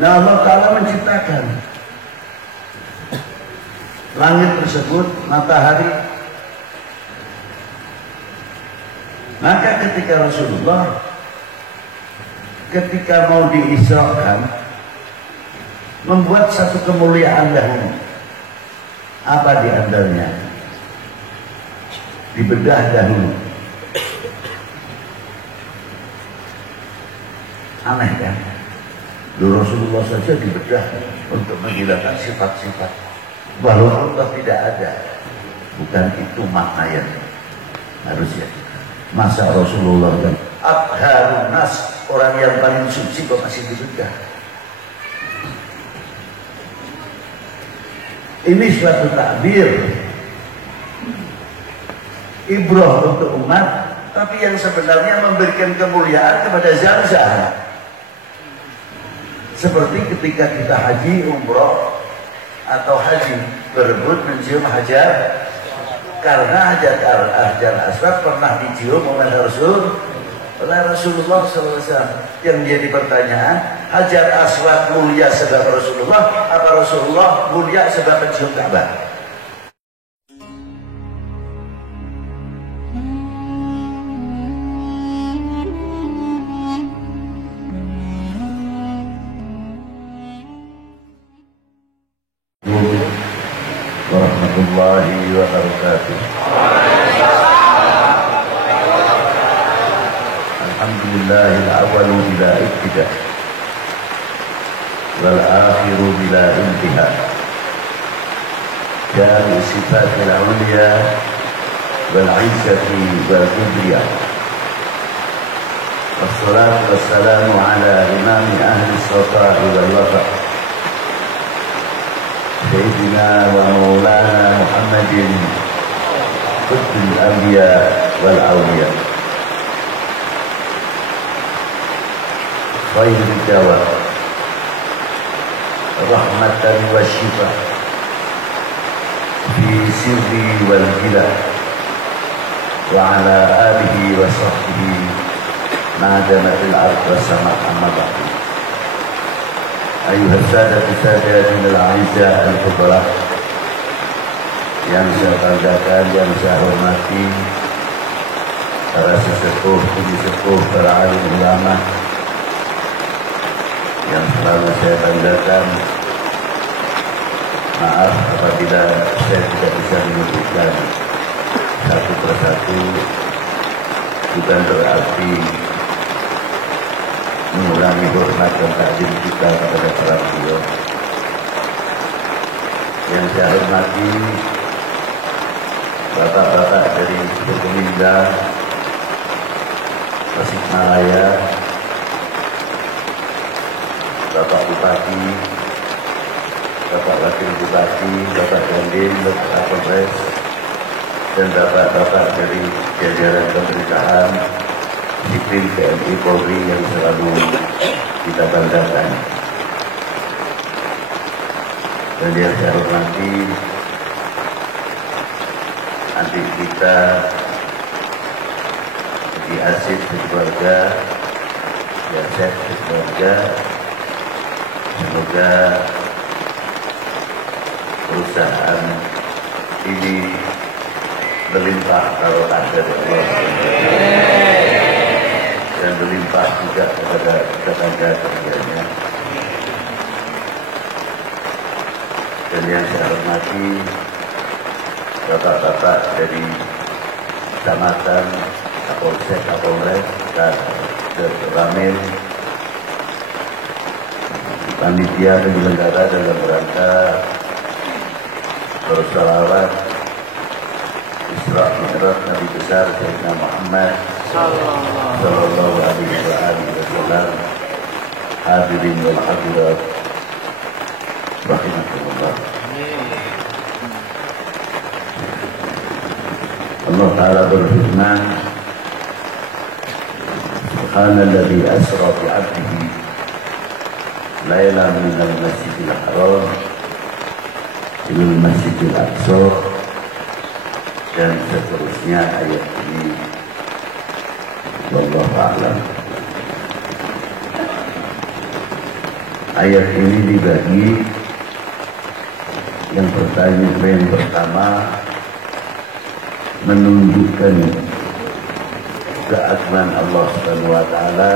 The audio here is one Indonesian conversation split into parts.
Nah, Allah Ta'ala menciptakan langit tersebut, matahari. Maka ketika Rasulullah ketika mau diisrakan, membuat satu kemuliaan dahulu. Apa di antaranya? Dibedah dahulu. Aneh kan? Dulu Rasulullah saja dibedah untuk menghilangkan sifat-sifat. Walaupun Allah tidak ada. Bukan itu makna yang harusnya. Masa Rasulullah dan Abharun Nas, orang yang paling suci kok masih dibedah. Ini suatu takbir, ibrah untuk umat, tapi yang sebenarnya memberikan kemuliaan kepada zat-zat. Seperti ketika kita haji, umroh, atau haji berebut mencium hajar, karena hajar aswad pernah dicium oleh Rasulullah SAW. Yang menjadi pertanyaan, hajar aswad mulia sebab Rasulullah, apa Rasulullah mulia sebab mencium Ka'bah? Warahmatullahi wabarakatuh. Alhamdulillahil awwalu bila ibtida wal akhiru bila intiha. Jami sifatil awliya wal izzati wal kibriya. Wassalatu wassalamu ala imami ahli safa'i wal wafa' Sayyidina wa maulana Muhammadin Qutbil anbiya wal awliya khairul dawa rahmatan wa shifa fi sirri wal gila wa ala alihi wa sahbihi ma'adamatil ard wa sama' amma ba'du. Ayuhas sadat-sadat al-a'izzah al-fudlah, yang saya banggakan, yang saya hormati, para sesepuh, puji sepuh, para alim ulama, yang selalu saya banggakan. Maaf apabila saya tidak bisa menyebutkan satu persatu, bukan berarti mengurangi hormat dan takdim kita kepada para beliau. Yang saya hormati bapak-bapak dari Pemindah Tasikmalaya, Bapak Bupati, Bapak Wakil Bupati, Bapak Dandim, Bapak Kapolres, dan bapak-bapak dari jajaran pemerintahan sipil TNI Polri yang selalu kita banggakan. Dan yang saya hormati adik kita di Asif sekeluarga, Yasef sekeluarga, semoga perusahaan ini berlimpah kalau ada dari Allah, dan berlimpah juga kepada tetangga kerjanya. Dan yang saya hormati bapak-bapak dari kecamatan, Kapolsek, Kapolres, dan Ramil, panitia penyelenggara dalam rangka bersolawat Isra Mi'raj Nabi besar Sayyidina Muhammad sallallahu alaihi wasallam, hadirin wal hadirat rahimahullah. Allah Ta'ala berfirman, Subhanalladzi asra bi 'abdihi lailan minal masjidil haram ilal masjidil aqsa, dan seterusnya ayat ini. Wallahu a'lam. ayat ini dibagi. Yang pertama menunjukkan keagungan Allah Subhanahu wa taala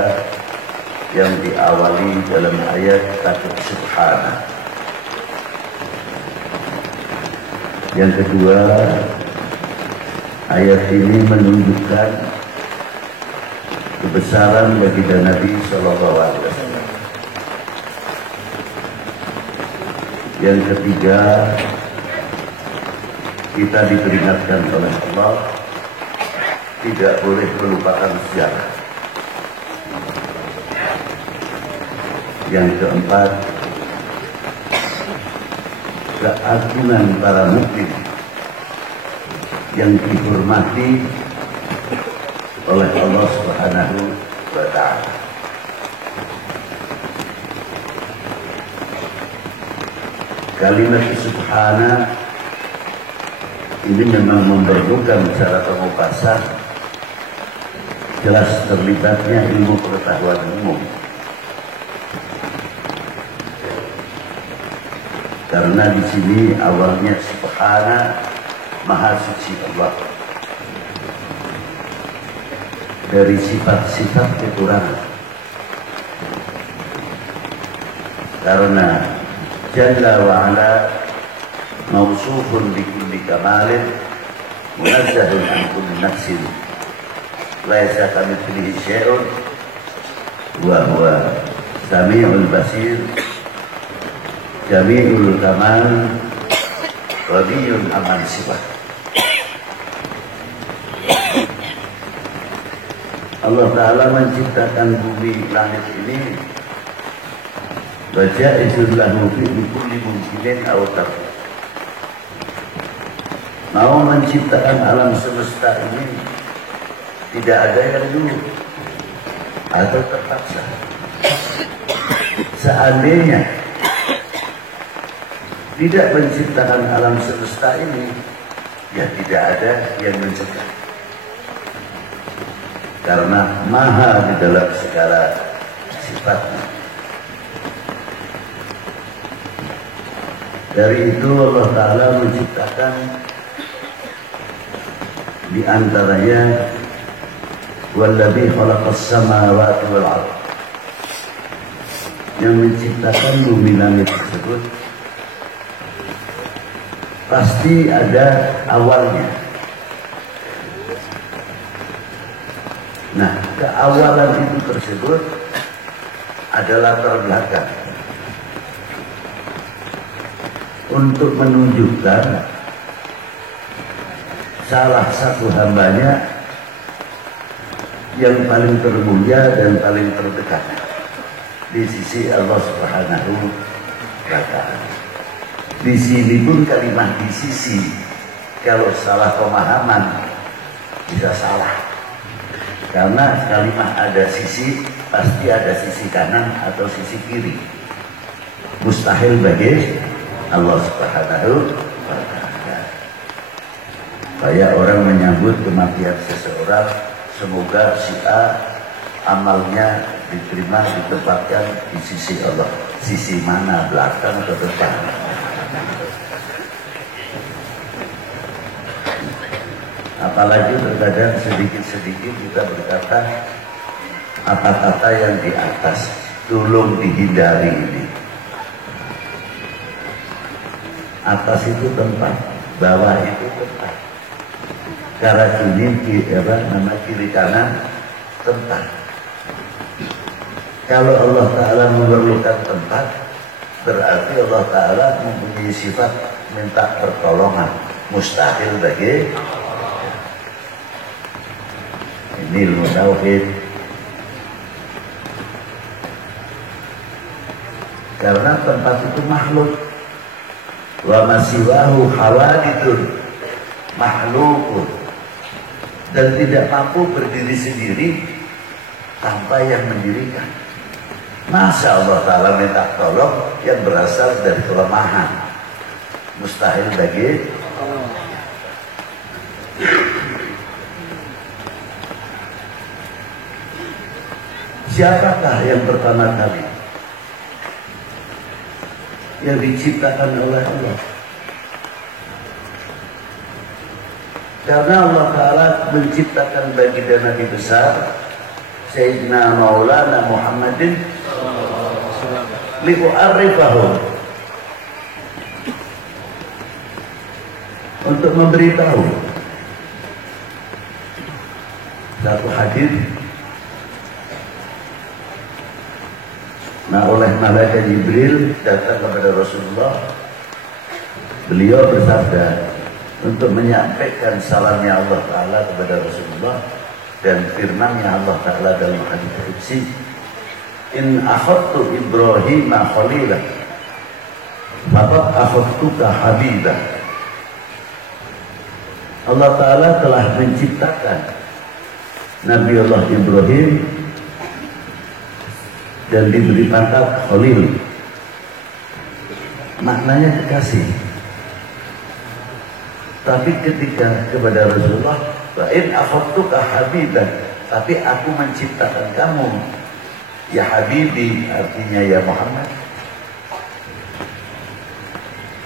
yang diawali dalam ayat kata subhana. Yang kedua, ayat ini menunjukkan kebesaran baginda Nabi sallallahu alaihi wasallam. Yang ketiga, kita diperingatkan oleh Allah tidak boleh melupakan sejarah. Yang keempat, keagungan para mukmin yang dihormati oleh Allah Subhanahu wa taala. Kalimat subhana ini memang memerlukan secara pengupasan jelas terlibatnya ilmu pengetahuan umum. Karena di sini awalnya subhana, maha suci Allah dari sifat-sifat kekurangan. Karena Jalla wa ala mausufun bi kulli kamalin munazzahun an kulli nafsin laisa kamitslihi syai'un wa huwa samiul basir jami'ul kamal radiyun aman sifat. Allah Ta'ala menciptakan bumi langit ini waja'izul lahu fi kulli mumkinin aw taqdir. Mau menciptakan alam semesta ini tidak ada yang dulu atau terpaksa. Seandainya tidak menciptakan alam semesta ini, ya tidak ada yang mencegah. Karena maha di dalam segala sifatnya. Dari itu Allah Ta'ala menciptakan di antaranya walladzi khalaqas samawati wal ardh, yang menciptakan bumi langit tersebut pasti ada awalnya. Nah, keawalan itu tersebut adalah latar belakang untuk menunjukkan salah satu hambanya yang paling termulia dan paling terdekat di sisi Allah Subhanahu wa ta'ala. Di sini pun kalimat di sisi, kalau salah pemahaman bisa salah. Karena kalimat ada sisi, pasti ada sisi kanan atau sisi kiri. Mustahil bagi Allah Subhanahu wa ta'ala. Kayak orang menyambut kematian seseorang, semoga si A amalnya diterima, ditempatkan di sisi Allah. Sisi mana? Belakang atau depan? Apalagi terkadang sedikit-sedikit kita berkata apa kata yang di atas, tolong dihindari ini. Atas itu tempat, bawah itu tempat. Karacuni kiri kanan tempat. Kalau Allah Ta'ala memerlukan tempat, berarti Allah Ta'ala mempunyai sifat minta pertolongan. Mustahil bagi ini ilmu tauhid. Karena tempat itu makhluk. Wa masiwahu hawadithun makhlukun, dan tidak mampu berdiri sendiri tanpa yang mendirikan. Masa Allah Ta'ala minta tolong yang berasal dari kelemahan? Mustahil bagi Allah. Siapakah yang pertama kali yang diciptakan oleh Allah. Karena Allah Ta'ala menciptakan baginda Nabi besar Sayyidina Maulana Muhammadin li'u'arrifahum, untuk memberitahu satu hadis. Nah, oleh malaikat Jibril datang kepada Rasulullah, beliau bersabda untuk menyampaikan salamnya Allah Ta'ala kepada Rasulullah dan firmannya Allah Ta'ala dalam hadis qudsi, in akhadtu Ibrahim khalilah faqad akhadtuka habibah. Allah Ta'ala telah menciptakan Nabi Allah Ibrahim dan diberi pangkat khalil, maknanya kekasih. Tapi ketika kepada Rasulullah, wa in akhadtuka habiban, tapi aku menciptakan kamu ya habibi, artinya ya Muhammad.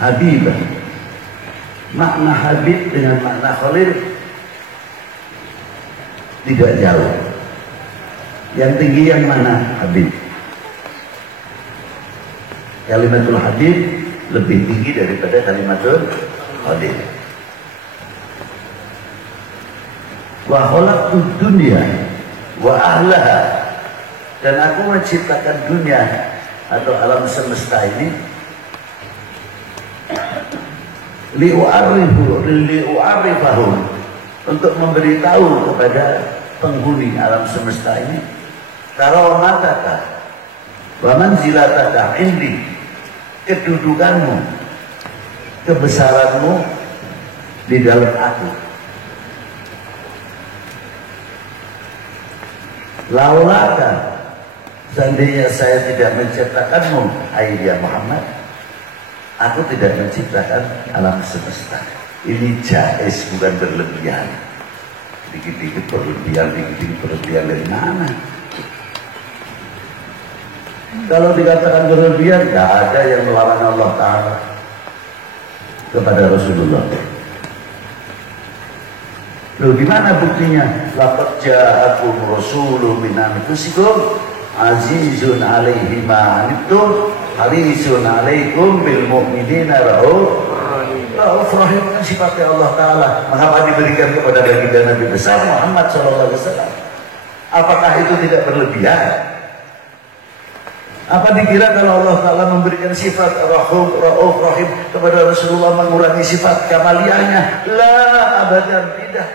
Habibah, makna habib dengan makna khalil tidak jauh. Yang tinggi yang mana? Habib. Kalimatul habib lebih tinggi daripada kalimatul khalil. Wa khalaqtud dunya wa ahlaha, dan aku menciptakan dunia atau alam semesta ini li'u'arrifahum, untuk memberitahu kepada penghuni alam semesta ini karamataka wa manzilataka indi, kedudukanmu, kebesaranmu di dalam aku. Laulaka, seandainya saya tidak menciptakanmu, hai ya Muhammad, aku tidak menciptakan alam semesta. Ini jais, bukan berlebihan. Dikit-dikit berlebihan, dikit-dikit berlebihan dari mana? Kalau dikatakan berlebihan, tidak ada yang melawan Allah Ta'ala kepada Rasulullah. Loh, di mana buktinya? Laqad ja'akum rasulun min anfusikum azizun 'alaihi ma 'anittum harisun 'alaikum bil mu'minina rauf rahim. Kan sifatnya Allah Ta'ala. Mengapa diberikan kepada baginda Nabi besar Muhammad SAW? Apakah itu tidak berlebihan? Apa dikira kalau Allah Ta'ala memberikan sifat rauf rahim kepada Rasulullah mengurangi sifat kamaliahnya? La, abadan tidak.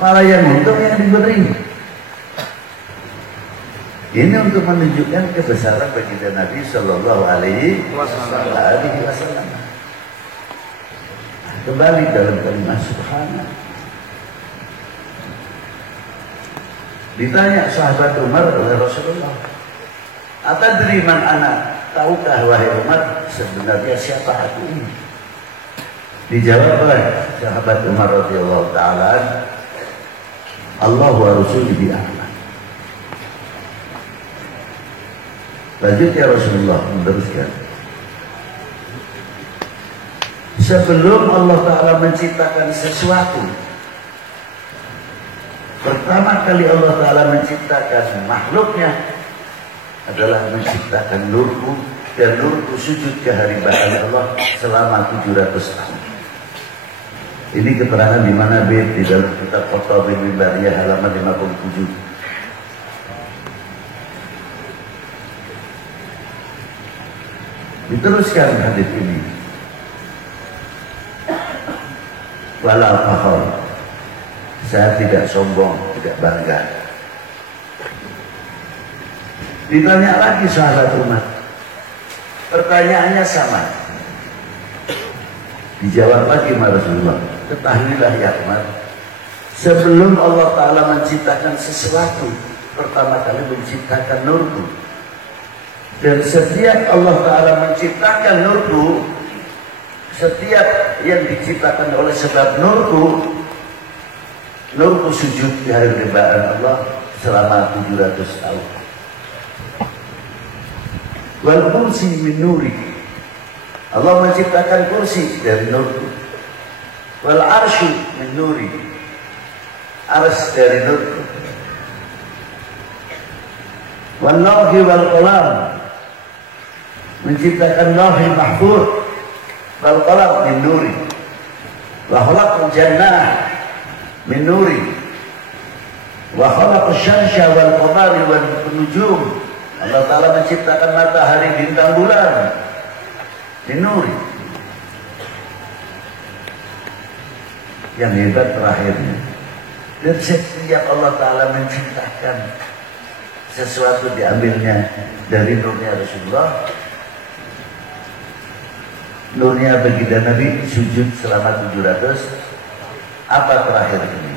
Malah yang untung yang diberi. Ini untuk menunjukkan kebesaran baginda Nabi Sallallahu Alaihi Wasallam. Kembali dalam kalimat subhanallah. Ditanya sahabat Umar oleh Rasulullah, atadri man ana, tahukah wahai Umar sebenarnya siapa aku ini? Dijawab oleh sahabat Umar radhiyallahu taala, Allah wa Rasulihi a'lam. Lanjutnya Rasulullah meneruskan, sebelum Allah Ta'ala menciptakan sesuatu, pertama kali Allah Ta'ala menciptakan makhluknya adalah menciptakan nurku, dan nurku sujud kehadiran Allah selama 700 tahun. Ini keterangan di mana di dalam kitab Kota bin Mimbariyah halaman 57. Diteruskan hadis ini. Wala fakhar, saya tidak sombong, tidak bangga. Ditanya lagi sahabat umat, pertanyaannya sama. Dijawab lagi Rasulullah, ketahuilah ya umat, sebelum Allah Ta'ala menciptakan sesuatu, pertama kali menciptakan nurku. Dan setiap Allah Ta'ala menciptakan nurku, setiap yang diciptakan oleh sebab nurku, nurku sujud di hari hadirat Allah selama 700 tahun. wal kursi min nuri. Allah menciptakan kursi dari nur. Wal arsyu min nuri. Ars dari nur. Wal lawhi wal qalam, menciptakan lauhul mahfuz wal qalam min nuri. Wa khalaqal jannah min nuri. Wa khalaqash syamsa wal qamari wan nujum. Allah Ta'ala menciptakan matahari, bintang, bulan min nuri. Yang hebat terakhirnya, dan setiap Allah Ta'ala menciptakan sesuatu diambilnya dari nurnya Rasulullah. Nurnya baginda Nabi sujud selama 700. Apa terakhir ini?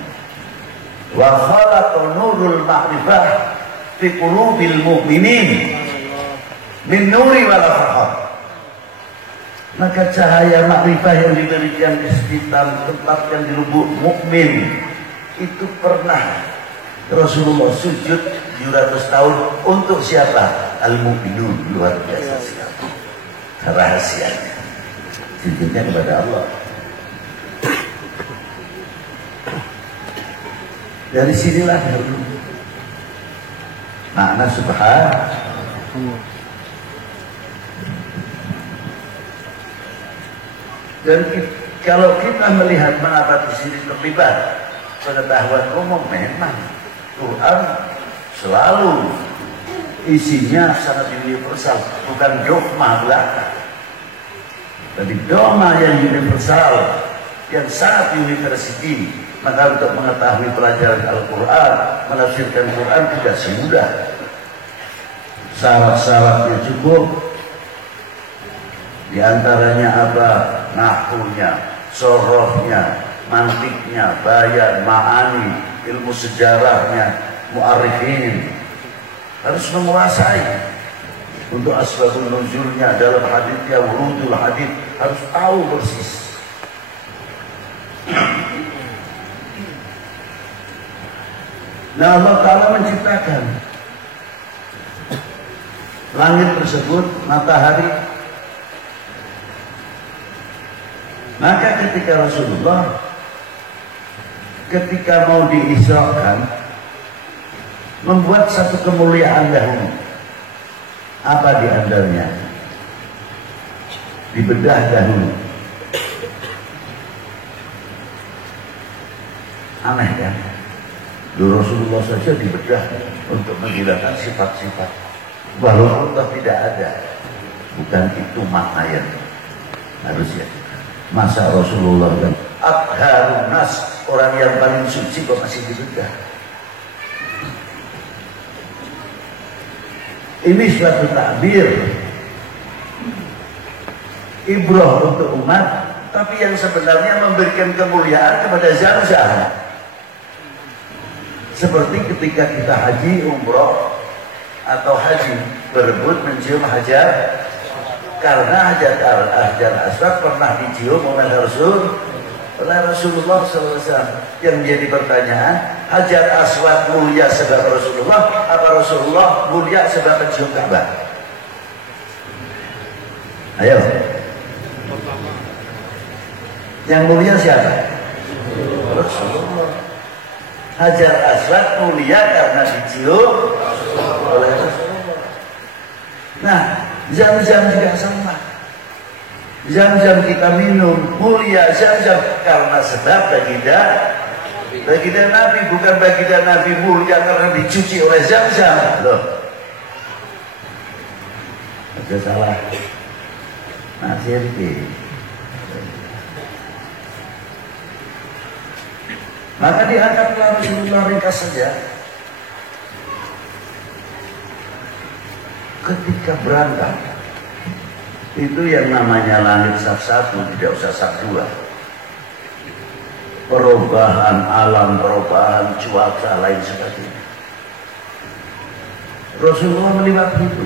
Wa khalaqa nurul ma'rifah fi qulubil mu'minin min nuri wal fakhar. Maka cahaya makrifah yang diberikan ditempatkan di lubuk mukmin itu pernah Rasulullah sujud 700 tahun untuk siapa? Al-mu'minun. Luar biasa sekali rahasianya, sujudnya kepada Allah. Dari sinilah makna subhanallah. Dan kalau kita melihat mengapa di sini terlibat pengetahuan umum, memang Quran selalu isinya sangat universal, bukan dogma belaka, tapi dogma yang universal, yang sangat university. Maka untuk mengetahui pelajaran Al-Quran, menafsirkan Quran tidak semudah. Syarat-syaratnya cukup. Di antaranya apa? Nahwunya, sorofnya, mantiknya, bayan, ma'ani, ilmu sejarahnya, mu'arifin. Harus menguasai. Untuk asbabun nuzulnya dalam haditsnya, wurudul hadits, harus tahu persis. Nah, Allah Ta'ala menciptakan langit tersebut, matahari. Maka ketika Rasulullah ketika mau diisrakan, membuat satu kemuliaan dahulu. Apa di antaranya? Dibedah dahulu. Aneh kan? Rasulullah saja dibedah untuk menghilangkan sifat-sifat walaupun tidak ada. Bukan itu makna yang harus ya. Masa Rasulullah dan Atharun Nas, orang yang paling suci kok masih dibedah? Ini suatu takbir, ibrah untuk umat, tapi yang sebenarnya memberikan kemuliaan kepada Zam-Zam. Seperti ketika kita haji, umroh, atau haji berebut mencium hajar, karena hajar aswad pernah dicium oleh Rasulullah SAW. Yang menjadi pertanyaan, hajar aswad mulia sebab Rasulullah, apa Rasulullah mulia sebab mencium Ka'bah? Ayo, yang mulia siapa? Rasulullah. Hajar aswad mulia karena dicium oleh Rasulullah. Nah, Zam-Zam juga sama. Zam-Zam kita minum, mulia Zam-Zam karena sebab baginda Nabi, bukan baginda Nabi mulia karena dicuci oleh Zam-Zam. Loh, ada salah. Masih maka diangkatlah Rasulullah, ringkas saja. Ketika berangkat, itu yang namanya langit saf 1, tidak usah saf 2. Perubahan alam, perubahan cuaca, lain sebagainya. Rasulullah melewati itu.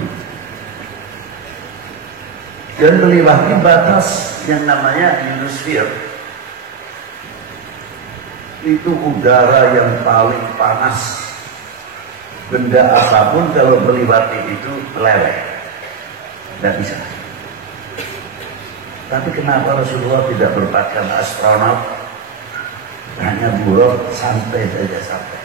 Dan melewati batas yang namanya ionosfer. Itu udara yang paling panas. Benda apapun kalau melewati itu meleleh. Tidak bisa. Tapi kenapa Rasulullah tidak berpakaian astronot, hanya buruk, santai saja sampai.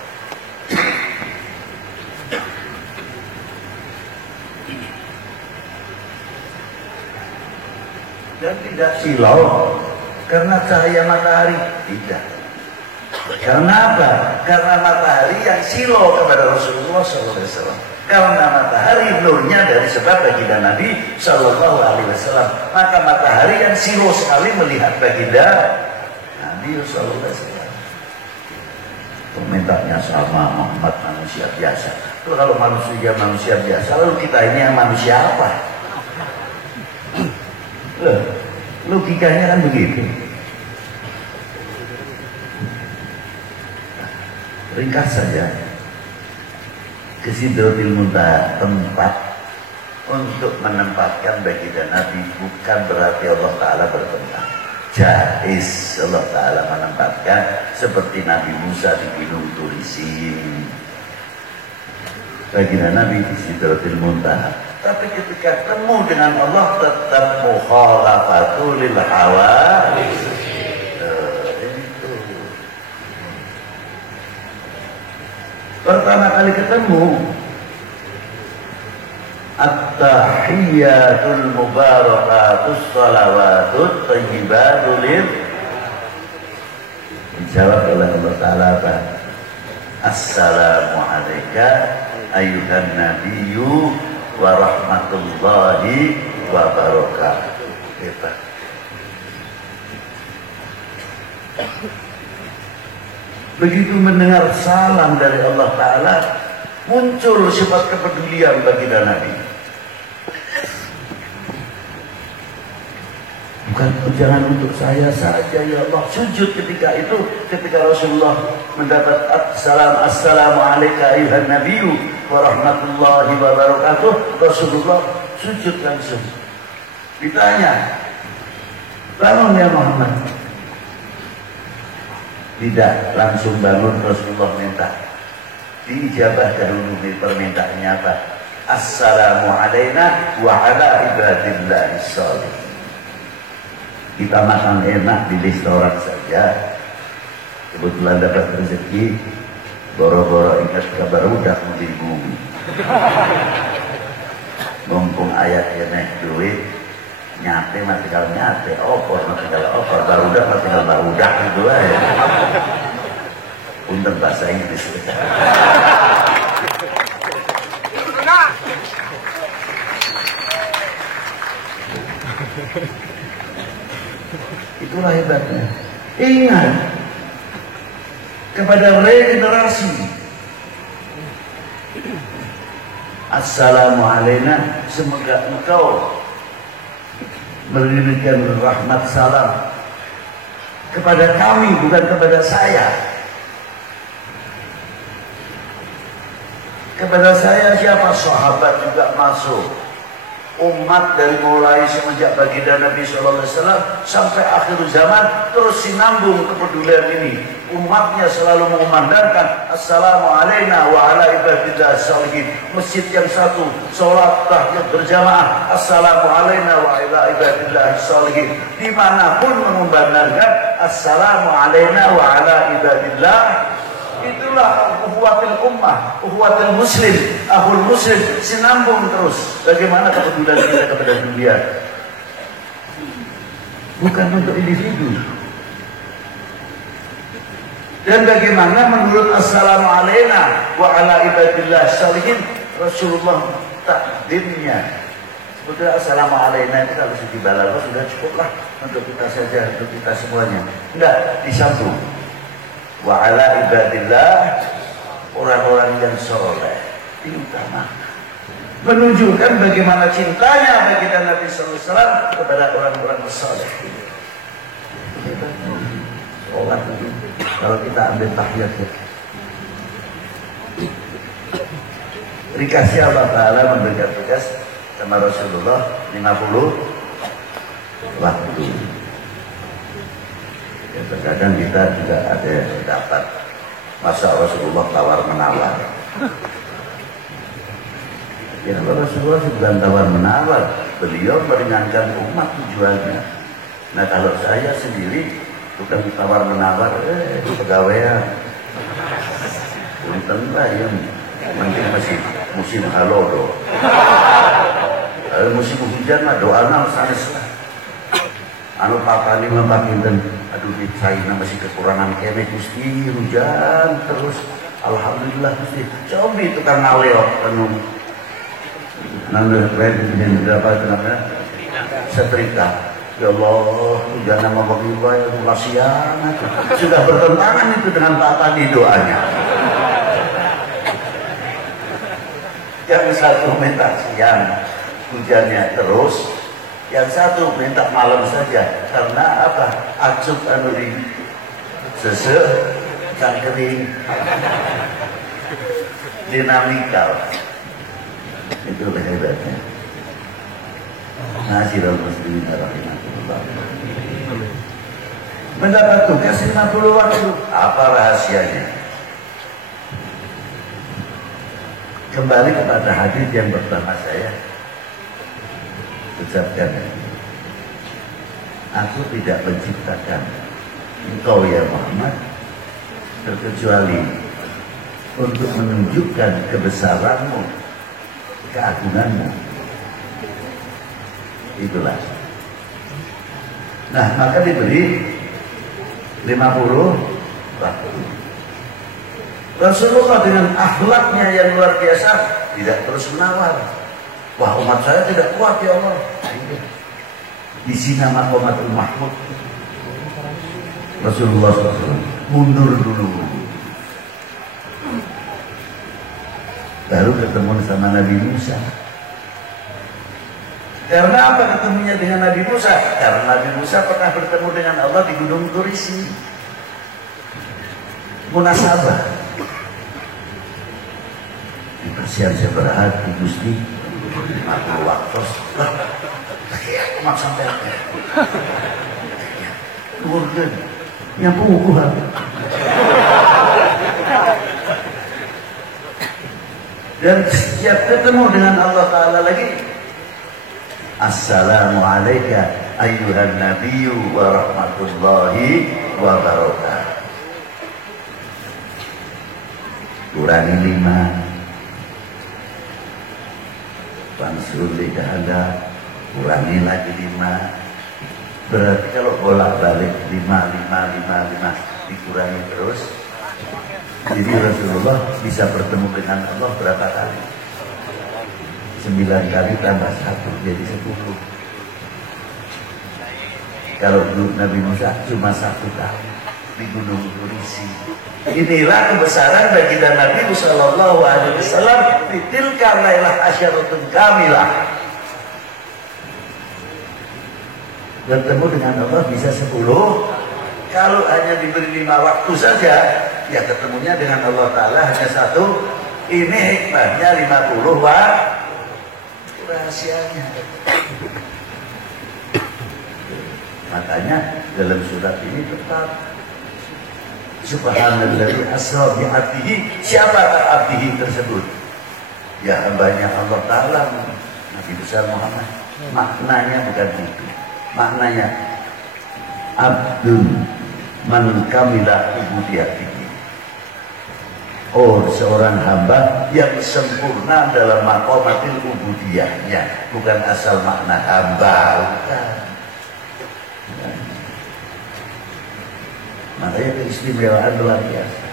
Dan tidak silau karena cahaya matahari, tidak. Karena apa? Karena matahari yang silau kepada Rasulullah SAW. Karena matahari nurnya dari sebab baginda Nabi SAW. Maka matahari yang silau sekali melihat baginda Nabi SAW. Komentarnya sama, Muhammad manusia biasa. Kalau manusia biasa, lalu kita ini yang manusia apa? Logikanya kan begitu. Ringkas saja, ke Sidratil Muntaha tempat untuk menempatkan baginda Nabi, bukan berarti Allah Ta'ala bertempat. Jais Allah Ta'ala menempatkan seperti Nabi Musa di Gunung Turisin, baginda Nabi di Sidratil Muntaha. Tapi ketika ketemu dengan Allah tetap mukhalafatul lil hawa. Itu pertama kali ketemu, at-tahiyyatul mubarakatus shalawatut thayyibatul lil. Dijawab oleh Allah Ta'ala apa? Assalamu alayka ayyuhan nabiyyu wa rahmatullahi wa barakatuh. Hebat. Begitu mendengar salam dari Allah Ta'ala, muncul sifat kepedulian baginda Nabi. Bukan jangan untuk saya saja ya Allah. Sujud ketika itu, ketika Rasulullah mendapat assalamu alayka ayyuhan nabiyyu wa rahmatullahi wa barakatuh, Rasulullah sujud langsung. Ditanya, bangun ya Muhammad. Tidak langsung bangun, Rasulullah minta diijabahkan dulu permintaannya apa? Assalamu alayna wa ala ibadillahis shalihin. Kita makan enak di restoran saja, kebetulan dapat rezeki, boro-boro ingat kabar udah di bumi. Mumpung ayatnya naik duit, nyate mati kalau nyate, opor mati kalau opor, baru udah gitu aja. Punten bahasa Inggris. Itulah hebatnya. Ingat kepada regenerasi. Assalamu alayna, semoga engkau memberikan rahmat salam kepada kami, bukan kepada saya. Kepada saya siapa? Sahabat juga masuk. Umat dari mulai semenjak baginda Nabi SAW sampai akhir zaman terus sinambung kepedulian ini. Umatnya selalu mengumandangkan assalamu alayna wa ala ibadillah shalihin. Masjid yang satu, sholat tahiyat berjamaah, assalamu alayna wa ala ibadillah shalihin. Dimanapun mengumandangkan assalamu alayna wa ala ibadillah. Itulah ukhuwatul ummah, ukhuwatul muslim, ahul muslim, sinambung terus. Bagaimana kepedulian kita kepada dunia, bukan untuk individu. Dan bagaimana menurut assalamu alayna wa ala ibadillah shalihin, Rasulullah takdimnya. Sebetulnya assalamu alayna itu kalau sudah balagha sudah cukuplah untuk kita saja, untuk kita semuanya. Enggak, disambung. Wa ala ibadillah, orang-orang yang soleh diutamakan, menunjukkan bagaimana cintanya baginda Nabi SAW kepada orang-orang soleh. Sholat itu kalau kita ambil tahiyat, dikasih Allah Ta'ala memberikan tugas sama Rasulullah 50 waktu. Ya, terkadang kita juga ada yang dapat masa Rasulullah tawar menawar. Ya kalau Rasulullah bukan tawar menawar, beliau meringankan umat tujuannya. Nah kalau saya sendiri bukan tawar menawar, pegawaian. Untung lah yang penting masih musim halodo. Musim hujan mah doa nang sanes. Anu papa lima pakinten, aduh di China masih kekurangan kene Gusti, hujan terus. Alhamdulillah Gusti. Cobi tukang ngaleok anu berapa namanya? Setrika. Ya Allah, hujan nama bagi saya kasihan. Sudah bertentangan itu dengan Pak Tadi doanya. Yang satu minta siang, hujannya terus. Yang satu minta malam saja. Karena apa? Acup anu di sesek, kan kering. Dinamikal. Itu hebatnya. Nasirul muslimin rahimahullah. Mendapat tugas 50 waktu. Apa rahasianya? Kembali kepada hadis yang pertama saya ucapkan. Aku tidak menciptakan engkau ya Muhammad terkecuali untuk menunjukkan kebesaranmu, keagunganmu. Itulah. Nah, maka diberi 50 waktu. Rasulullah dengan akhlaknya yang luar biasa tidak terus menawar. Wah, umat saya tidak kuat ya Allah. Di sini maqamatul mahmud. Rasulullah SAW mundur dulu. Baru ketemu sama Nabi Musa. Karena apa ketemunya dengan Nabi Musa? Karena Nabi Musa pernah bertemu dengan Allah di Gunung Turisi. Munasabah. Dipersian seberhati Gusti. Maka waktu. Mak sampai. Kemudian nyampu ukuhan. Dan setiap ketemu dengan Allah Ta'ala lagi, Assalamualaikum ayyuhan nabiyyu wa rahmatullahi wa barakatuh. Kurangi 5. Pansur ada, kurangi lagi 5. Berarti kalau bolak-balik 5 dikurangi terus. Jadi Rasulullah bisa bertemu dengan Allah berapa kali? 9 kali tambah 1 jadi 10. Kalau Nabi Musa cuma 1 kali di Gunung Turisi. Inilah kebesaran bagi Nabi Sallallahu Alaihi Wasallam. Tilka lailah asyaratun kamilah. Bertemu dengan Allah bisa 10. Kalau hanya diberi 5 waktu saja, ya ketemunya dengan Allah Ta'ala hanya 1. Ini hikmahnya 50 waktu. Rahasianya. Makanya dalam surat ini tetap Subhanalladzi asra bi 'abdihi. Siapa abdihi tersebut? Ya hambanya Allah Ta'ala, Nabi besar Muhammad. Maknanya bukan itu. Maknanya abdun man kamila ubudiyatihi. Oh, seorang hamba yang sempurna dalam maqamatil ubudiyahnya, bukan asal makna hamba, bukan. Makanya keistimewaan luar biasa.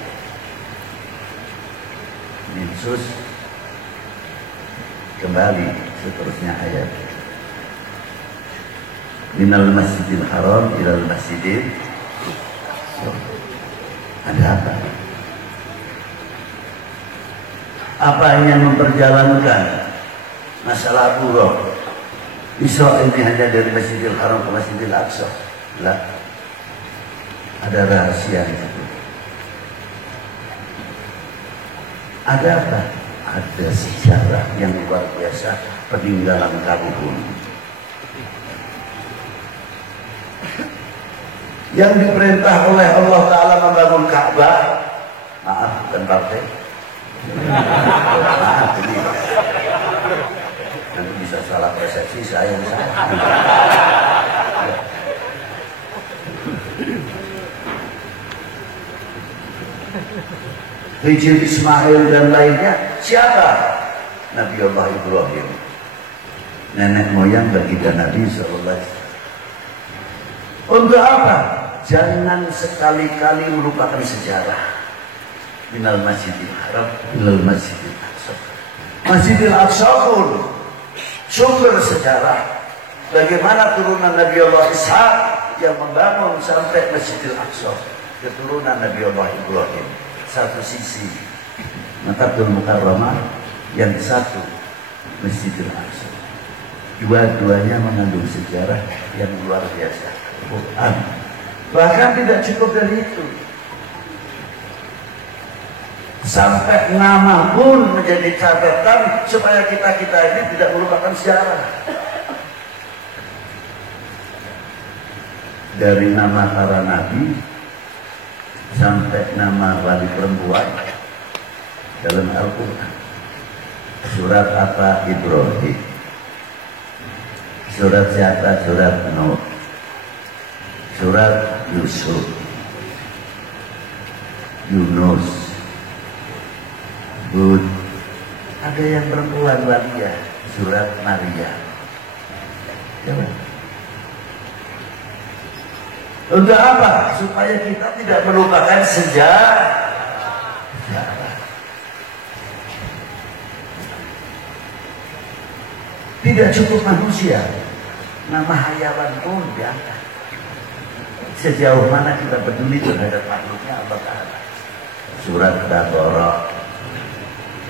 Yesus kembali seterusnya ayat. Minal masjidil haram ilal masjidil. Ada apa? Apa yang memperjalankan masalah buruk Isra ini hanya dari Masjidil Haram ke Masjidil Aqsa? Lah, ada rahasia itu. Ada apa? Ada sejarah yang luar biasa peninggalan Karun. Yang diperintah oleh Allah Ta'ala membangun Ka'bah. Maaf, bukan partai. Maaf, ini salah persepsi saya yang salah. Hijri Ismail dan lainnya siapa? Nabi Allah Ibrahim, nenek moyang baginda Nabi SAW. Untuk apa? Jangan sekali-kali melupakan sejarah. Minal Masjidil Haram ilal Masjidil Aqsa. Masjidil Aqsa pun sumber sejarah. Bagaimana turunan Nabi Allah Ishak yang membangun sampai Masjidil Aqsa, keturunan Nabi Allah Ibrahim. Satu sisi Makkahul Mukarramah, yang satu Masjidil Aqsa. Dua-duanya mengandung sejarah yang luar biasa. Quran. Bahkan tidak cukup dari itu, sampai nama pun menjadi catatan supaya kita ini tidak melupakan sejarah. Dari nama para nabi sampai nama wali perempuan dalam Al-Quran. Surat apa? Ibrahim. Surat siapa? Surat Nuh. Surat Yusuf, Yunus, Hud. Ada yang perempuan walia, surat Maria. Coba. Untuk apa? Supaya kita tidak melupakan sejarah. Tidak cukup manusia, nama hayawan pun diangkat. Sejauh mana kita peduli terhadap makhluknya Allah Ta'ala. Surat Baqarah,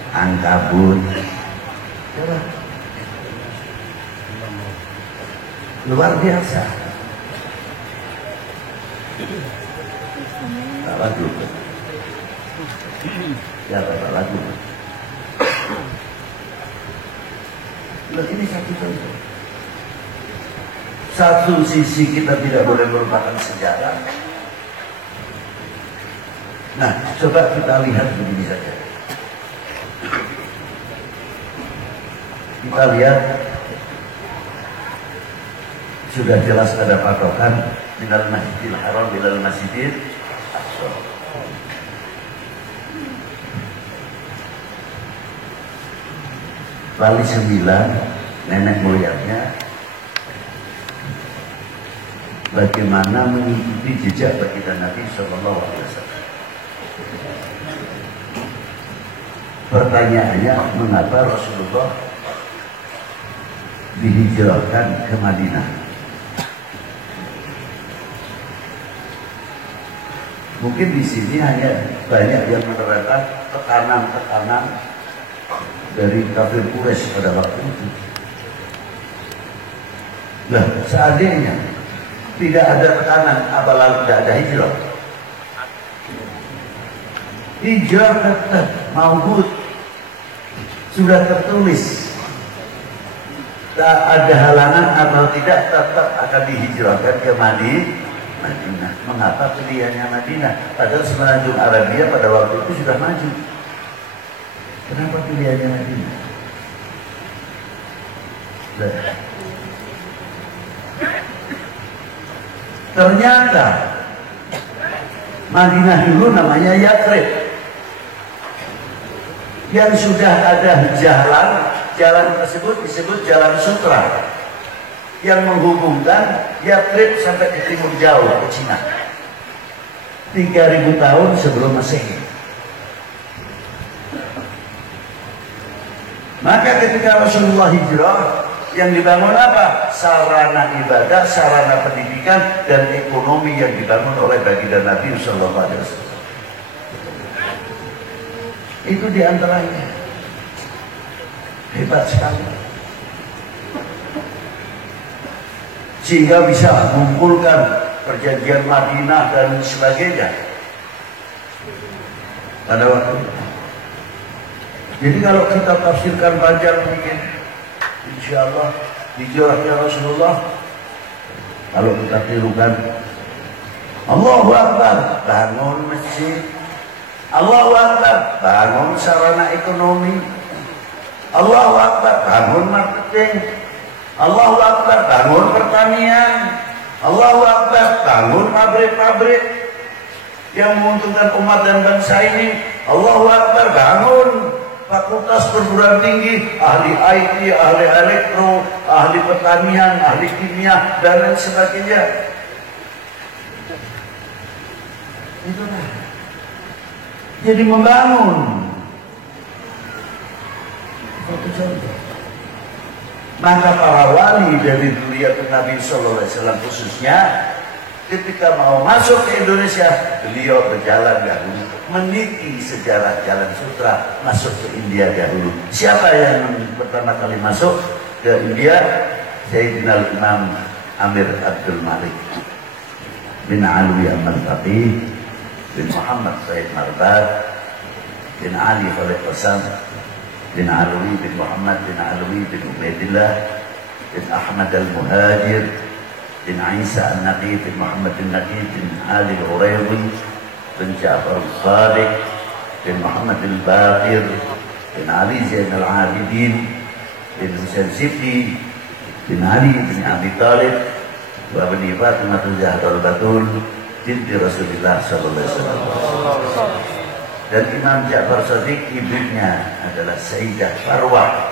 Ankabut. Coba. Luar biasa. Tak lagu. Ya, tak lagu. Ini satu contoh. Satu sisi kita tidak boleh melupakan sejarah. Nah, coba kita lihat begini saja. Kita lihat, sudah jelas ada patokan minal Masjidil Haram minal Masjidil Aqsa. Wali 9, nenek moyangnya bagaimana mengikuti jejak baginda Nabi Sallallahu Alaihi Wasallam. Pertanyaannya, mengapa Rasulullah dihijrahkan ke Madinah? Mungkin di sini hanya banyak yang menerangkan tekanan-tekanan dari kafir Quraisy pada waktu itu. Nah, seandainya tidak ada tekanan, apalagi tidak ada hijrah. Hijrah tetap maupun sudah tertulis. Tak ada halangan atau tidak, tetap akan dihijrahkan ke Madinah. Mengapa pilihannya Madinah? Padahal semenanjung Arabia pada waktu itu sudah maju. Kenapa pilihannya Madinah? Ternyata Madinah dulu namanya Yathrib, yang sudah ada jalan tersebut disebut Jalan Sutra, yang menghubungkan Yathrib sampai ke timur jauh, ke Cina. 3000 tahun sebelum Masehi. Maka ketika Rasulullah hijrah, yang dibangun apa? Sarana ibadah, sarana pendidikan, dan ekonomi yang dibangun oleh baginda Nabi Sallallahu Alaihi Wasallam. Itu diantaranya. Hebat sekali. Sehingga bisa mengumpulkan perjanjian Madinah dan sebagainya pada waktu itu. Jadi kalau kita tafsirkan panjang mungkin, insya Allah hijrahnya Rasulullah, kalau kita tirukan, Allahu Akbar, bangun masjid, Allahu Akbar, bangun sarana ekonomi, Allahu Akbar, bangun marketing, Allahu Akbar, bangun pertanian. Allahu Akbar, bangun pabrik-pabrik yang menguntungkan umat dan bangsa ini. Allahu Akbar, bangun fakultas perguruan tinggi, ahli IT, ahli elektro, ahli pertanian, ahli kimia, dan lain sebagainya. Itulah. Jadi membangun. Satu contoh. Maka para wali dari zuriat Nabi Sallallahu Alaihi Wasallam khususnya, ketika mau masuk ke Indonesia, beliau berjalan dahulu, meniti sejarah Jalan Sutra, masuk ke India dahulu. Siapa yang pertama kali masuk ke India? Sayyidina Imam Amir Abdul Malik bin Alwi Al-Taqi bin Muhammad Said Marbad bin Ali Khalid Qasam bin Alwi bin Muhammad bin Alwi bin Ubaidillah bin Ahmad Al-Muhajir bin Isa Al-Naqi bin Muhammad bin Naqi bin Ali Al-Uraywi bin Ja'far Al-Sadiq bin Muhammad Al-Baqir bin Ali Zain Al-Abidin bin Husain Sibti bin Ali bin Abi Talib wa bin Fatimah Zahra Al-Batul binti Rasulullah Sallallahu Alaihi Wasallam. Dan Imam Ja'far Sadiq ibunya adalah Sayyidah Farwah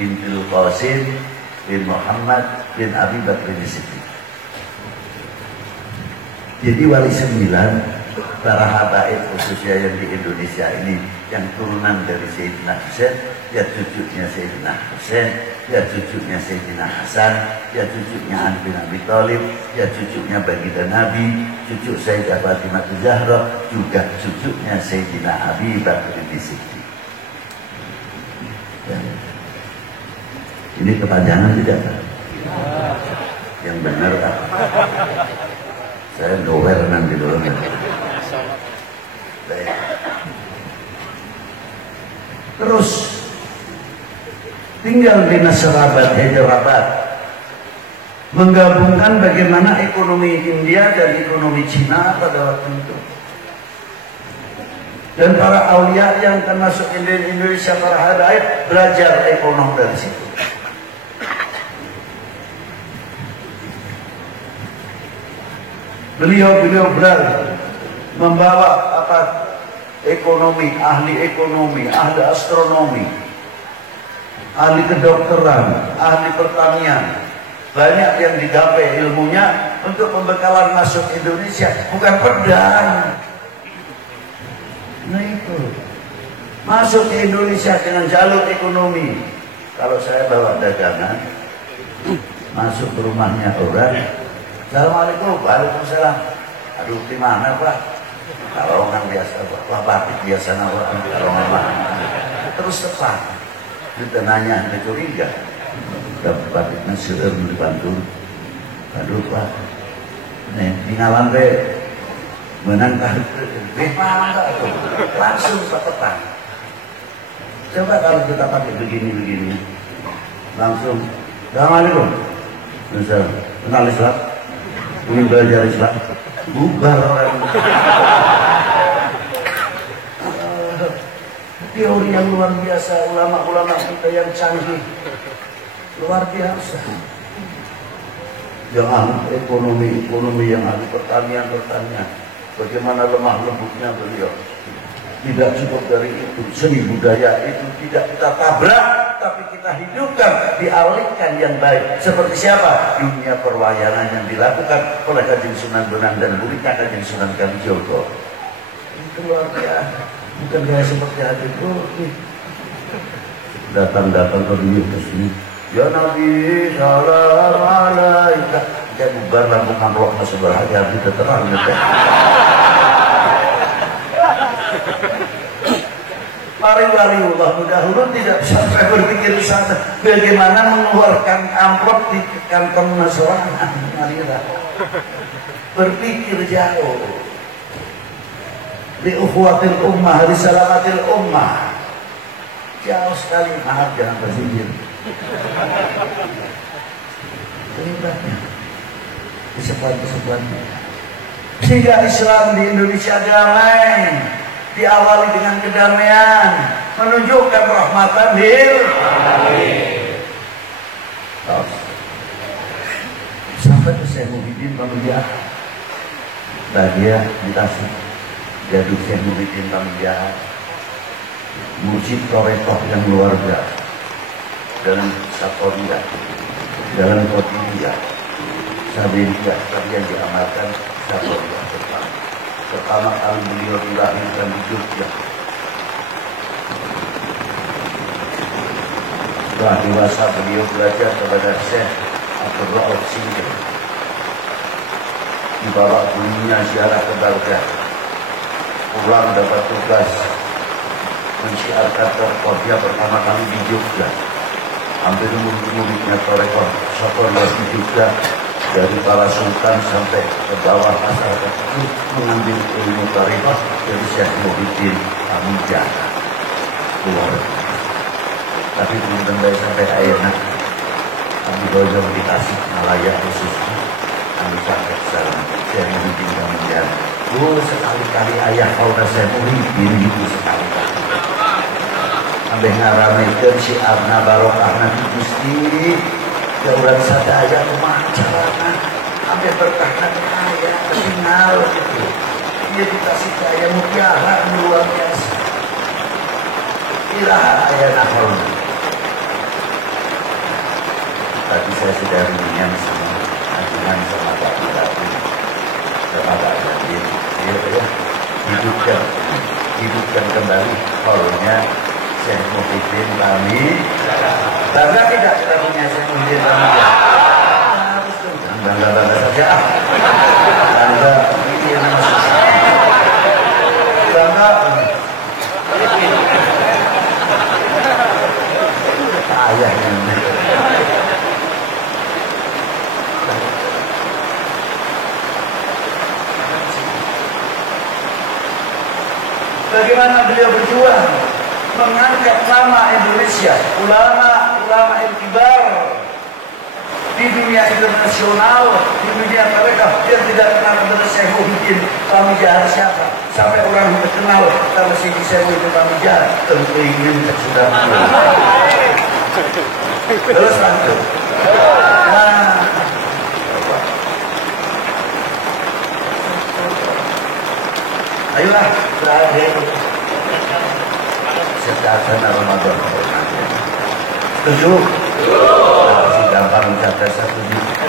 bintul Qasim bin Muhammad bin Abi Bakr Siddiq. Jadi wali 9 para habaib khususnya yang di Indonesia ini, yang turunan dari Sayyidina Husain, ya cucunya Sayyidina Husain, ya cucunya Sayyidina Hasan, ya cucunya Ali bin Abi Thalib, ya cucunya baginda Nabi, cucu Sayyidah Fatimah Zahra, juga cucunya Sayyidina Abi Bakr Siddiq. Ya. Ini kepanjangan tidak? Yang benar Pak. Saya nowhere nanti dulu. Baik. Terus tinggal di Nasrabat, Hyderabad, menggabungkan bagaimana ekonomi India dan ekonomi Cina pada waktu itu. Dan para aulia yang termasuk Indonesia, para habaib, belajar ekonomi dari situ. Beliau berani membawa ekonomi, ahli astronomi, ahli kedokteran, ahli pertanian, banyak yang digapai ilmunya untuk pembekalan masuk Indonesia, bukan pedang. Nah itu masuk ke Indonesia dengan jalur ekonomi. Kalau saya bawa dagangan, masuk ke rumahnya orang, Assalamualaikum, waalaikumsalam. Aduh, di mana Pak? Kalau orang biasa, Pak batik biasa orang kalau orang terus tepat. Kita nanya, dia curiga. Dapat batiknya seueur di Bantul. Aduh Pak, nih tinggalan deh. Menang kah? Langsung tepat. Coba kalau kita pakai begini, langsung. Assalamualaikum. Misal, kenal Islam. Ingin belajar Islam, bubar orang. Teori yang luar biasa, ulama-ulama kita yang canggih, luar biasa. Jangan ekonomi yang ahli pertanian, bagaimana lemah lembutnya beliau. Tidak cukup dari itu, seni budaya itu tidak kita tabrak, tapi kita hidupkan, dialihkan yang baik. Seperti siapa? Dunia perwayangan yang dilakukan oleh Kanjeng Sunan Bonang dan Burika Kanjeng Sunan Kalijogo. Itu luar biasa. Bukan kayak seperti Habib Ruki. Datang ke dunia ke sini. Ya Nabi salam alaika. Dia bubar lampu kamroknya sebelah hati kita terang. Para waliullah dahulu tidak sampai berpikir sana bagaimana mengeluarkan amplop di kantong Nasrani. Berpikir jauh. Di ukhuwatil ummah, di salamatil ummah. Jauh sekali, maaf jangan berpikir. Terlibatnya kesempatan. Sehingga Islam di Indonesia damai. Diawali dengan kedamaian, menunjukkan rahmatan lil alamin. Tos. Sampai ke Syekh Muhyiddin Tamimah. Bahagia dikasih. Jadul Syekh Muhyiddin Tamimah. Mujib Torekoh yang luar biasa. Dalam Sakoria, dalam Kotidia, Sabiria, tadi yang diamalkan Sakoria pertama. Pertama kali beliau dilahirkan di Jogja. Setelah dewasa beliau belajar kepada Syekh Abdul Rauf Singkir. Dibawa gurunya ziarah ke Baghdad. Pulang dapat tugas mensiarkan Torekoh pertama kali di Jogja. Hampir murid-muridnya Torekoh Sakoria juga dari para sultan sampai ke bawah masyarakat itu mengambil ilmu Torekoh dari Syekh Muhyiddin Tamimah. Keluar. Tapi belum sampai akhirnya kami doa dikasih Malaya khususnya kami pakai salam Syekh Muhyiddin Tamimah. Sekali-kali ayah kau Syekh Muhyiddin itu sekali-kali. Sampai ngaramaikan si Arna Barokah Nabi Gusti jauhan sadaya kemacaran sampai berkah Nabi ayah ketinggal gitu. Dia dikasih daya mutiara luar biasa. Iraha ayah nahol. Tadi saya sudah ringan sama ajuman sama Pak Mirabi sama Pak Jadir. Ya, hidupkan kembali holnya Syekh Muhyiddin Tamimah. Bangga tidak kita punya Syekh Muhyiddin Tamimah? Harus dong. Bangga saja. Bangga ini yang masuk. Bangga. Ayahnya. Bagaimana beliau berjuang mengangkat nama Indonesia, ulama yang kibar di dunia internasional, di dunia mereka yang tidak kenal kepada Syekh Muhyiddin Tamimah siapa, sampai orang yang kenal kalau si Syekh Muhyiddin Tamimah tentu ingin sudah terus lanjut. Ayolah, berakhir. Sedasana Ramadan. Setuju? Masih gampang mencapai satu juta.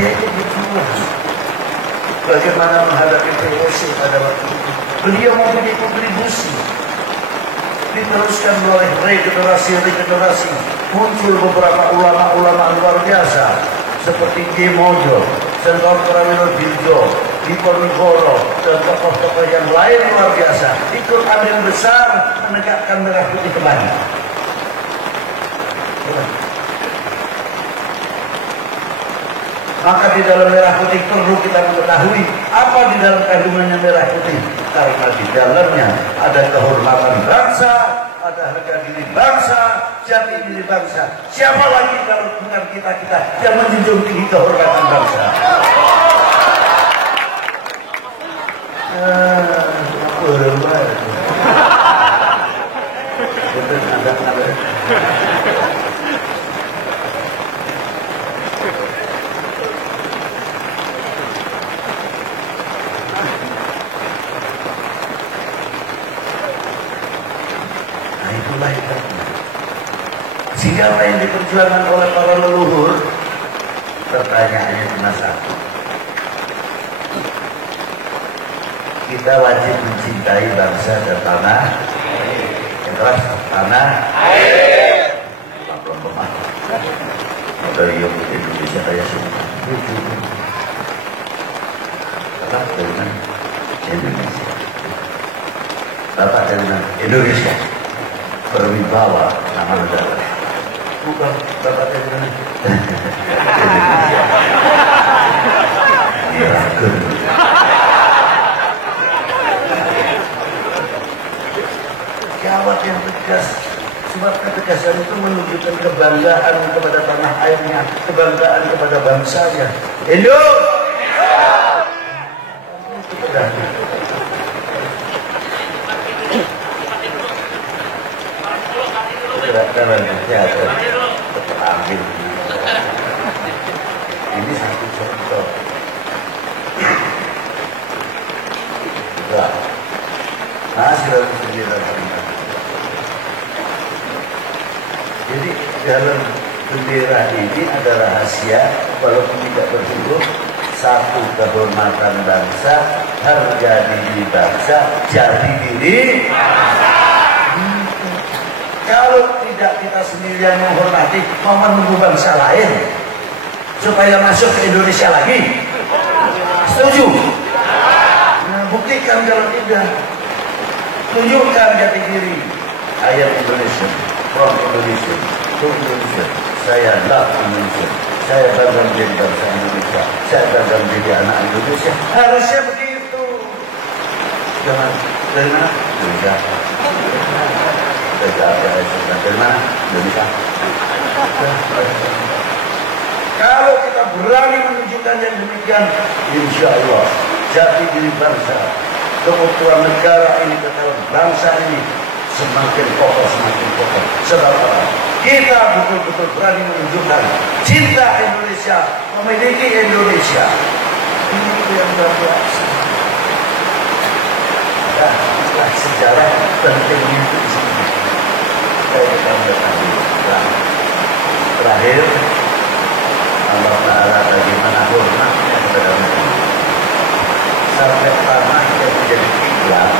Dia itu berjuang. Bagaimana menghadapi POC pada waktu itu? Beliau mempunyai kontribusi. Diteruskan oleh regenerasi muncul beberapa ulama luar biasa seperti Ki Mojo, Sentor Prawiro Dirjo, Diponegoro dan tokoh-tokoh yang lain luar biasa ikut andil besar menegakkan merah putih kembali. Maka di dalam merah putih perlu kita mengetahui apa di dalam kandungannya merah putih. Karena di dalamnya ada kehormatan bangsa, ada harga diri bangsa, jati diri bangsa. Siapa lagi kalau bukan kita yang menjunjung tinggi kehormatan bangsa? Sehingga apa yang diperjuangkan oleh para leluhur, pertanyaannya cuma satu. Kita wajib mencintai bangsa dan tanah. Yang keras, tanah air. Belum pemah. Dari yang Indonesia kayak semua. Bapak dari mana? Indonesia. Bapak dari mana? Indonesia. Berwibawa nama negara. Bukan Bapak dari mana? Indonesia. Irakan. Jawab yang tegas. Sebab ketegasan itu menunjukkan kebanggaan kepada tanah airnya, kebanggaan kepada bangsanya. Indo. sirah bendera Kalimantan. Jadi dalam bendera ini ada rahasia, walaupun tidak berhuruf. Satu, kehormatan bangsa, harga diri bangsa, jati diri bangsa. Kalau tidak kita sendirian menghormati, mau menunggu bangsa lain supaya masuk ke Indonesia lagi. Setuju? Nah, buktikan kalau tidak. Tunjukkan jati diri. I am Indonesian, from Indonesia, to Indonesia. Saya love Indonesia. Saya bangga menjadi bangsa Indonesia. Saya bangga menjadi anak Indonesia. Harusnya begitu. Jangan dari mana? Indonesia. Dari mana? Indonesia. Kalau kita berani menunjukkan yang demikian, insya Allah jati diri bangsa, keutuhan negara ini, ketahuan bangsa ini semakin kokoh, semakin kokoh. Sebab apa? Kita betul-betul berani menunjukkan cinta Indonesia, memiliki Indonesia. Ini yang luar biasa. Nah, sejarah pentingnya itu di sini. Saya kita mengetahui. Terakhir, Allah Ta'ala bagaimana hormatnya kepada mereka. Sampai tanah yang menjadi kiblat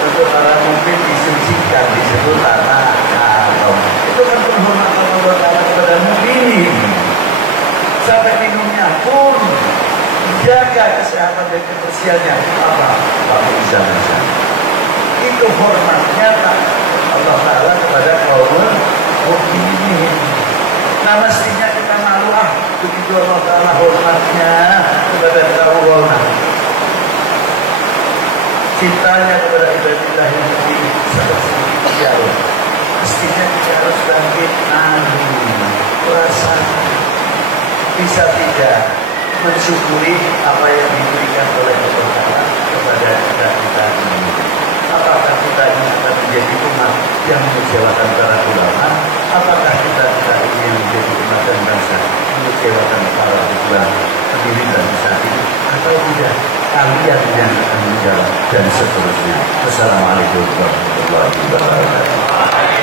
untuk para mukmin disucikan di situ tanah haram. Itu kan penghormatan Allah Ta'ala kepada mukmin. Sampai minumnya pun jaga kesehatan dan kebersihannya. Apa? Pakai izan-izan. Itu hormatnya Allah Ta'ala kepada kaum mukminin. Nah, mestinya kita malu begitu Allah Ta'ala hormatnya kepada kaum hormat. Cintanya kepada ibadah yang lebih seperti jauh. Mestinya kita harus bangkit rasa bisa tidak mensyukuri apa yang diberikan oleh Allah Ta'ala kepada kita ini. Apakah kita ini akan menjadi umat yang mengecewakan para ulama? Apakah kita ini yang menjadi umat dan bangsa mengecewakan para ulama pendiri dan bangsa ini? Atau tidak? Kalian yang akan menjawab dan seterusnya. Assalamualaikum warahmatullahi wabarakatuh.